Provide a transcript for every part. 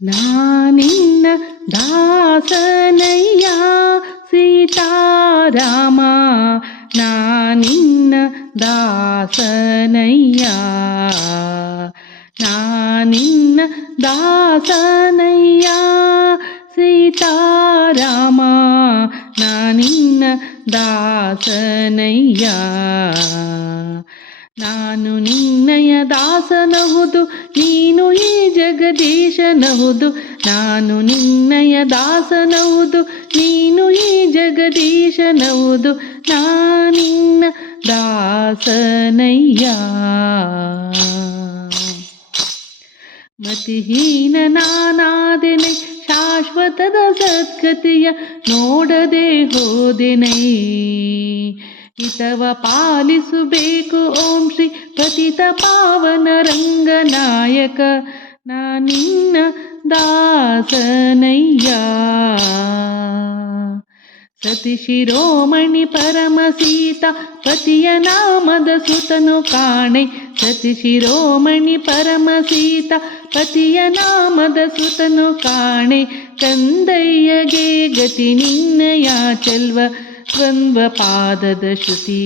ನಾನಿನ್ನ ದಾಸನಯ್ಯ ಸೀತಾರಾಮ, ನಾನಿನ್ನ ದಾಸನಯ್ಯ, ನಾನಿನ್ನ ದಾಸನಯ್ಯ ಸೀತಾರಾಮ, ನಾನಿನ್ನ ದಾಸನಯ್ಯ. ನಾನು ನಿನ್ನಯ ದಾಸನಹುದು, ನೀನು ಈ ಜಗದೀಶನಹುದು. ನಾನು ನಿನ್ನಯ ದಾಸನಹುದು, ನೀನು ಈ ಜಗದೀಶನಹುದು. ನಾನಿನ್ನ ದಾಸನಯ್ಯ. ಮತಿಹೀನ ನಾನಾದೆನೈ, ಶಾಶ್ವತದ ಸದ್ಗತಿಯ ನೋಡದೆ ಹೋದೆನೈ. ಹಿತವ ಪಾಲಿಸಬೇಕು ಓಂ ಶ್ರೀ ಪತಿತ ಪಾವನ ರಂಗನಾಯಕ, ನಾನಿನ್ನ ದಾಸನಯ್ಯ. ಸತಿ ಶಿರೋಮಣಿ ಪರಮ ಸೀತಾ ಪತಿಯ ನಾಮದ ಸುತನು ಕಾಣೆ. ಸತಿ ಶಿರೋಮಣಿ ಪರಮ ಸೀತಾ ಪತಿಯ ನಾಮದ ಸುತನು ಕಾಣೆ. ಕಂದಯ್ಯಗೆ ಗತಿ ನಿನ್ನಯ ಚೆಲ್ವ ದ್ವಂದ್ವ ಪಾದದ ಶ್ರುತಿ.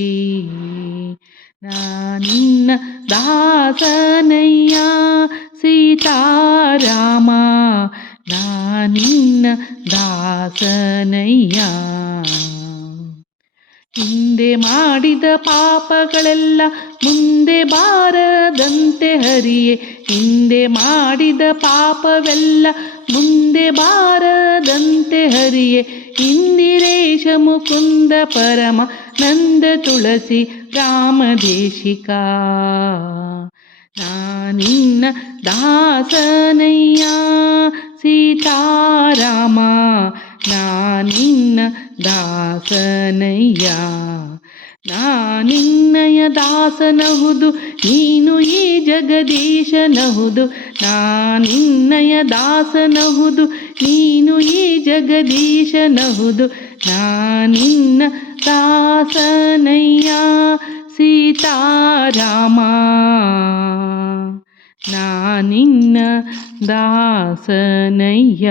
ನಾನಿನ್ನ ದಾಸನಯ್ಯ ಸೀತಾರಾಮ, ನಾನಿನ್ನ ದಾಸನಯ್ಯ. ಹಿಂದೆ ಮಾಡಿದ ಪಾಪಗಳೆಲ್ಲ ಮುಂದೆ ಬಾರದಂತೆ ಹರಿಯೇ. ಹಿಂದೆ ಮಾಡಿದ ಪಾಪವೆಲ್ಲ ಮುಂದೆ ಬಾರದಂತೆ ಹರಿಯೇ. ಇಂದಿರೇಶ ಮುಕುಂದ ಪರಮ ನಂದ ತುಳಸಿ ರಾಮದೇಶಿಕ, ನಾನಿನ್ನ ದಾಸನಯ್ಯ ಸೀತಾರಾಮ, ನಾನಿನ್ನ ದಾಸನಯ್ಯ. ನಾನಿನ್ನಯ ದಾಸನಹುದು, ನೀನು ಈ ಜಗದೀಶನಹುದು. ನಾನಿನ್ನಯ ದಾಸನಹುದು, ನೀನು ಈ ಜಗದೀಶನಹುದು. ನಾನಿನ್ನ ದಾಸನಯ್ಯ ಸೀತಾರಾಮ, ನಾನಿನ್ನ ದಾಸನಯ್ಯ.